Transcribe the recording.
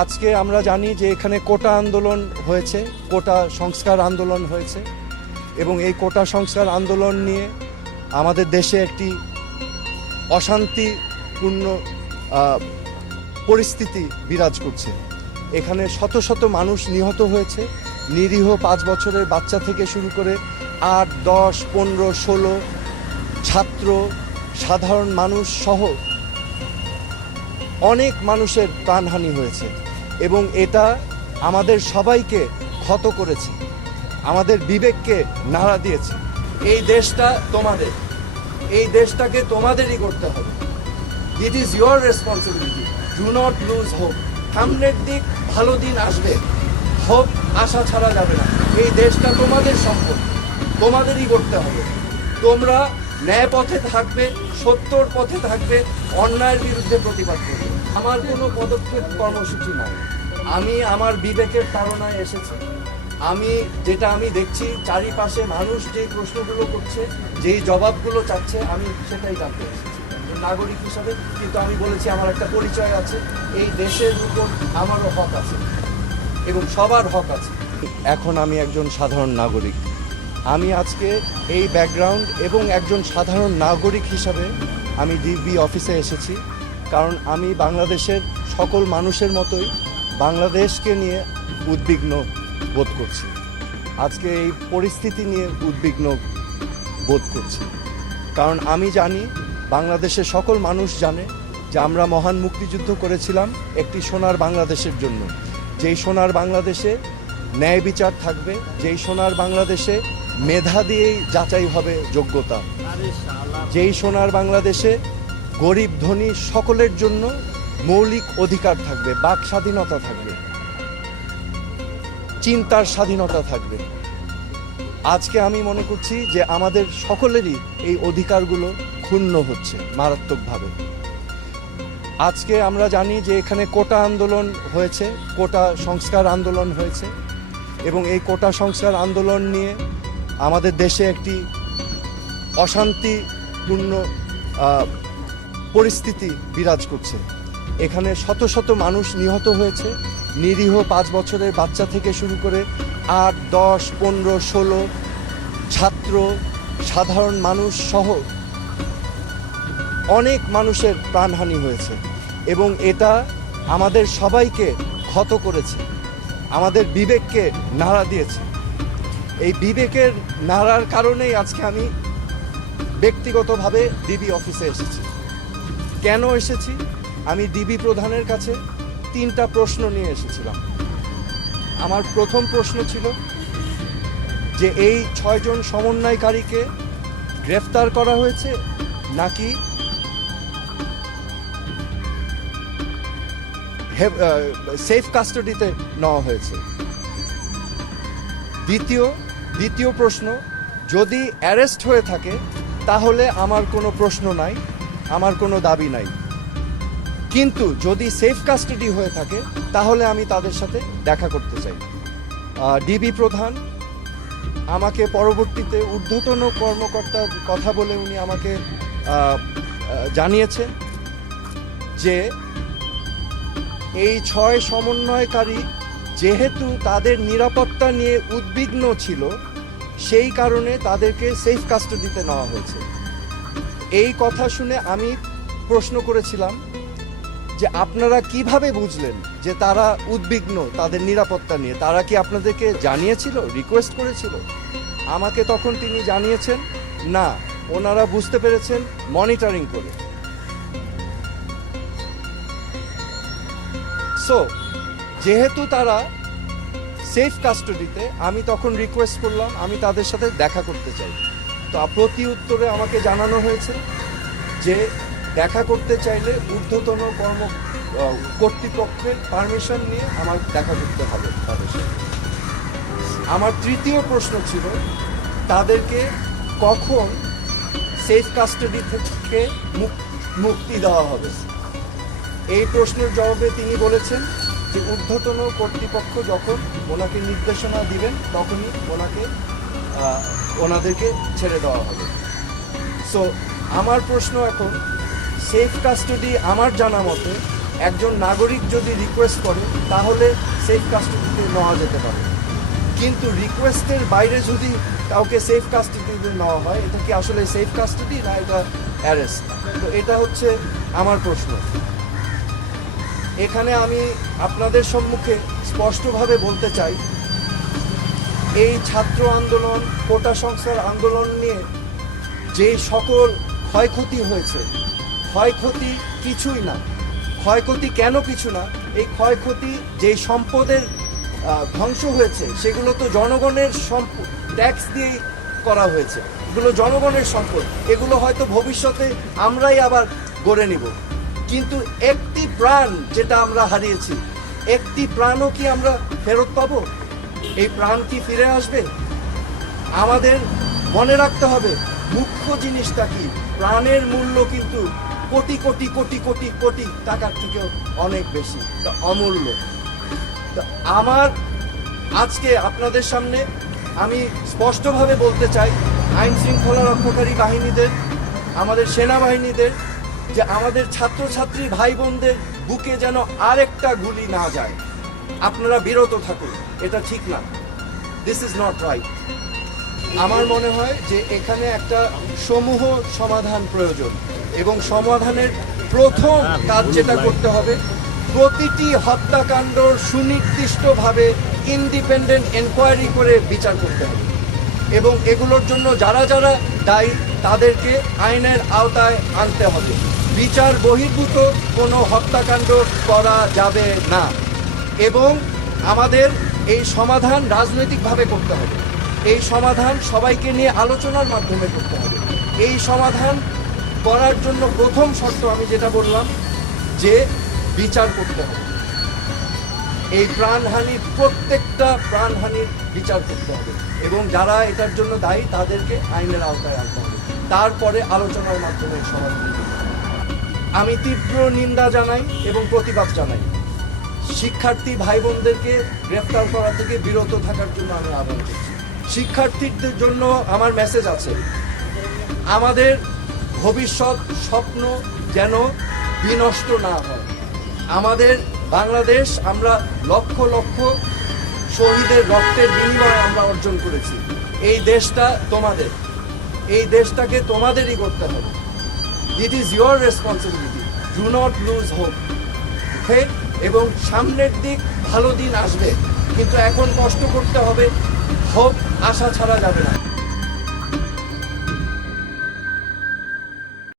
আজকে আমরা জানি যে এখানে কোটা আন্দোলন হয়েছে, কোটা সংস্কার আন্দোলন হয়েছে এবং এই কোটা সংস্কার আন্দোলন নিয়ে আমাদের দেশে একটি অশান্তিপূর্ণ পরিস্থিতি বিরাজ করছে। এখানে শত শত মানুষ নিহত হয়েছে, নিরীহ 5 বছরের বাচ্চা থেকে শুরু করে 8, 10, 15, 16 ছাত্র, সাধারণ মানুষ সহ অনেক মানুষের প্রাণহানি হয়েছে এবং এটা আমাদের সবাইকে ক্ষত করেছে, আমাদের বিবেককে নাড়া দিয়েছে। এই দেশটা তোমাদের, এই দেশটাকে তোমাদেরই করতে হবে। It is your responsibility. Do not lose hope. সামনের দিক ভালো দিন আসবে, হোপ আশা ছাড়া যাবে না। এই দেশটা তোমাদের সম্পদ, তোমাদেরই করতে হবে। তোমরা ন্যায় পথে থাকবে, সত্যর পথে থাকবে, অন্যায়ের বিরুদ্ধে প্রতিবাদ করবে। আমার কোনো পদক্ষেপ কর্মসূচি নাই, আমি আমার বিবেকের তাড়নায় এসেছি। যেটা আমি দেখছি চারিপাশে মানুষ যে প্রশ্নগুলো করছে, যেই জবাবগুলো চাচ্ছে, আমি সেটাই জানতে এসেছি নাগরিক হিসাবে। কিন্তু আমি বলেছি আমার একটা পরিচয় আছে, এই দেশের উপর আমারও হক আছে এবং সবার হক আছে। এখন আমি একজন সাধারণ নাগরিক। আমি আজকে এই ব্যাকগ্রাউন্ড এবং একজন সাধারণ নাগরিক হিসাবে আমি ডিবি অফিসে এসেছি, কারণ আমি বাংলাদেশের সকল মানুষের মতোই বাংলাদেশকে নিয়ে উদ্বিগ্ন বোধ করছি। আজকে এই পরিস্থিতি নিয়ে উদ্বিগ্ন বোধ করছি, কারণ আমি জানি, বাংলাদেশের সকল মানুষ জানে যে আমরা মহান মুক্তিযুদ্ধ করেছিলাম একটি সোনার বাংলাদেশের জন্য। যেই সোনার বাংলাদেশে ন্যায় বিচার থাকবে, যেই সোনার বাংলাদেশে মেধা দিয়েই যাচাই হবে যোগ্যতা, যেই সোনার বাংলাদেশে গরিব ধনী সকলের জন্য মৌলিক অধিকার থাকবে, বাক স্বাধীনতা থাকবে, চিন্তার স্বাধীনতা থাকবে। আজকে আমি মনে করছি যে আমাদের সকলেরই এই অধিকারগুলো ক্ষুণ্ণ হচ্ছে মারাত্মকভাবে। আজকে আমরা জানি যে এখানে কোটা আন্দোলন হয়েছে, কোটা সংস্কার আন্দোলন হয়েছে এবং এই কোটা সংস্কার আন্দোলন নিয়ে আমাদের দেশে একটি অশান্তিপূর্ণ পরিস্থিতি বিরাজ করছে। এখানে শত শত মানুষ নিহত হয়েছে, নিরীহ 5 বছরের বাচ্চা থেকে শুরু করে 8, 10, 15, 16 ছাত্র, সাধারণ মানুষ সহ অনেক মানুষের প্রাণহানি হয়েছে এবং এটা আমাদের সবাইকে ক্ষত করেছে, আমাদের বিবেককে নাড়া দিয়েছে। এই বিবেকের নাড়ার কারণেই আজকে আমি ব্যক্তিগতভাবে ডিবি অফিসে এসেছি। কেন এসেছি? আমি ডিবি প্রধানের কাছে 3টা প্রশ্ন নিয়ে এসেছিলাম। আমার প্রথম প্রশ্ন ছিল যে এই 6 জন সমন্বয়কারীকে গ্রেফতার করা হয়েছে নাকি সেফ কাস্টাডিতে নেওয়া হয়েছে। দ্বিতীয় প্রশ্ন, যদি অ্যারেস্ট হয়ে থাকে তাহলে আমার কোনো প্রশ্ন নাই, আমার কোনো দাবি নাই, কিন্তু যদি সেফ কাস্টাডি হয়ে থাকে তাহলে আমি তাদের সাথে দেখা করতে চাই। ডিবি প্রধান আমাকে পরবর্তীতে ঊর্ধ্বতন কর্মকর্তার কথা বলে উনি আমাকে জানিয়েছেন যে এই 6 সমন্বয়কারী যেহেতু তাদের নিরাপত্তা নিয়ে উদ্বিগ্ন ছিল, সেই কারণে তাদেরকে সেফ কাস্টাডিতে নেওয়া হয়েছে। এই কথা শুনে আমি প্রশ্ন করেছিলাম যে আপনারা কিভাবে বুঝলেন যে তারা উদ্বিগ্ন তাদের নিরাপত্তা নিয়ে? তারা কি আপনাদেরকে জানিয়েছিল, রিকোয়েস্ট করেছিল? আমাকে তখন তিনি জানিয়েছেন না, ওনারা বুঝতে পেরেছেন মনিটরিং করে। সো যেহেতু তারা সেফ কাস্টাডিতে, আমি তখন রিকোয়েস্ট করলাম আমি তাদের সাথে দেখা করতে চাই। তো প্রতি উত্তরে আমাকে জানানো হয়েছে যে দেখা করতে চাইলে ঊর্ধ্বতন কর্তৃপক্ষের পারমিশন নিয়ে আমার দেখা করতে হবে তাদের সাথে। আমার তৃতীয় প্রশ্ন ছিল তাদেরকে কখন সেফ কাস্টাডি থেকে মুক্তি দেওয়া হবে। এই প্রশ্নের জবাবে তিনি বলেছেন যে ঊর্ধ্বতন কর্তৃপক্ষ যখন ওনাকে নির্দেশনা দিবেন তখনই ওনাদেরকে ছেড়ে দেওয়া হবে। সো আমার প্রশ্ন এখন, সেফ কাস্টাডি আমার জানা মতে একজন নাগরিক যদি রিকোয়েস্ট করে তাহলে সেফ কাস্টডিতে নেওয়া যেতে পারে, কিন্তু রিকোয়েস্টের বাইরে যদি কাউকে সেফ কাস্টডিতে নেওয়া হয়, এটা কি আসলে সেফ কাস্টডি না এটা অ্যারেস্ট? তো এটা হচ্ছে আমার প্রশ্ন। এখানে আমি আপনাদের সম্মুখে স্পষ্টভাবে বলতে চাই, এই ছাত্র আন্দোলন, কোটা সংস্কার আন্দোলন নিয়ে যে সকল ক্ষয়ক্ষতি হয়েছে, ক্ষয়ক্ষতি কিছুই না। ক্ষয়ক্ষতি কেন কিছু না? এই ক্ষয়ক্ষতি যেই সম্পদের ধ্বংস হয়েছে সেগুলো তো জনগণের সম্পদ, ট্যাক্স দিয়েই করা হয়েছে। এগুলো জনগণের সম্পদ, এগুলো হয়তো ভবিষ্যতে আমরাই আবার গড়ে নিব। কিন্তু একটি প্রাণ যেটা আমরা হারিয়েছি, একটি প্রাণও কি আমরা ফেরত পাবো? এই প্রাণ কি ফিরে আসবে? আমাদের মনে রাখতে হবে মুখ্য জিনিসটা কি, প্রাণের মূল্য কিন্তু কোটি কোটি কোটি কোটি কোটি টাকার থেকেও অনেক বেশি, তা অমূল্য। আমার আজকে আপনাদের সামনে আমি স্পষ্টভাবে বলতে চাই, আইন শৃঙ্খলা রক্ষাকারী বাহিনীদের, আমাদের সেনাবাহিনীদের, যে আমাদের ছাত্রছাত্রী ভাই বোনদের বুকে যেন আরেকটা গুলি না যায়। আপনারা বিরত থাকুন, এটা ঠিক না। This is not right. আমার মনে হয় যে এখানে একটা সমূহ সমাধান প্রয়োজন, এবং সমাধানের প্রথম কাজ যেটা করতে হবে, প্রতিটি হত্যাকাণ্ড সুনির্দিষ্টভাবে ইন্ডিপেন্ডেন্ট এনকোয়ারি করে বিচার করতে হবে, এবং এগুলোর জন্য যারা যারা দায়ী তাদেরকে আইনের আওতায় আনতে হবে। বিচার বহির্ভূত কোনো হত্যাকাণ্ড করা যাবে না, এবং আমাদের এই সমাধান রাজনৈতিকভাবে করতে হবে। এই সমাধান সবাইকে নিয়ে আলোচনার মাধ্যমে করতে হবে। এই সমাধান করার জন্য প্রথম শর্ত আমি যেটা বললাম, যে বিচার করতে হবে। এই প্রাণহানির, প্রত্যেকটা প্রাণহানির বিচার করতে হবে, এবং যারা এটার জন্য দায়ী তাদেরকে আইনের আওতায় আনতে হবে। তারপরে আলোচনার মাধ্যমে সমাধান করতে হবে। আমি তীব্র নিন্দা জানাই এবং প্রতিবাদ জানাই। শিক্ষার্থী ভাই বোনদেরকে গ্রেফতার করা থেকে বিরত থাকার জন্য আমি আহ্বান করছি। শিক্ষার্থীদের জন্য আমার মেসেজ আছে, আমাদের ভবিষ্যৎ স্বপ্ন যেন বিনষ্ট না হয়। আমাদের বাংলাদেশ আমরা লক্ষ লক্ষ শহীদের রক্তের বিনিময়ে আমরা অর্জন করেছি। এই দেশটা তোমাদের, এই দেশটাকে তোমাদেরই করতে হবে। It is your responsibility, do not lose hope. Okay? এবং সামনের দিক ভালো দিন আসবে, কিন্তু এখন কষ্ট করতে হবে, হোপ আশা ছাড়া যাবে না।